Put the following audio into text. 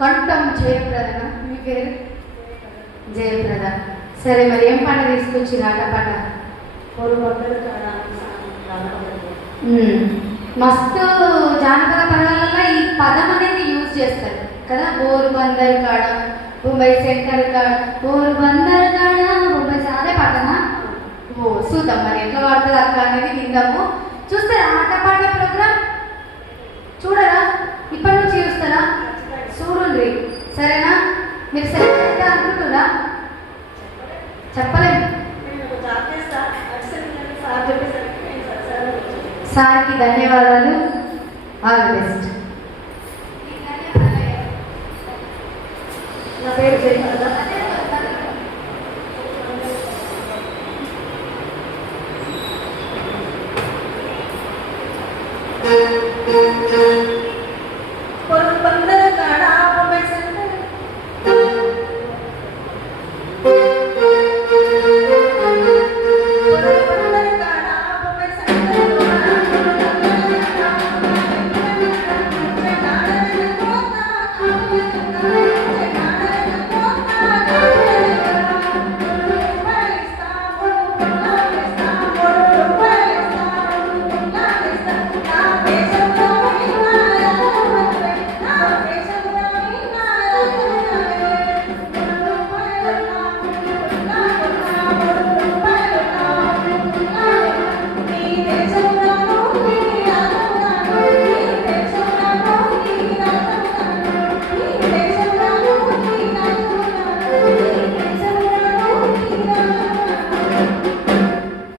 కంఠం జయప్రదనా? మీ పేరు జయప్రద. సరే, మరి ఏం పాట తీసుకొచ్చి ఆట పాట? మస్తు జానపద పదాలలో ఈ పదం అనేది యూజ్ చేస్తారు కదా. బోరు బందర్ కాడ, ముంబై సెంటర్ కాడ, బోరు బందర్ కాడ, ముంబై అదే పాటనా? ఓ చూద్దాం మరి ఎట్లా వాడుతుంది అక్క అనేది విందాము. చూస్తారా ఆట పాట ప్రోగ్రామ్? చూడరా? ఇప్పటి నుంచి చూస్తారా? చూడండి, సరేనా? మీరు సెలెక్ట్ అనుకుంటున్నా? చెప్పలేము. సార్కి ధన్యవాదాలు. All the best. నా పేరు జయ.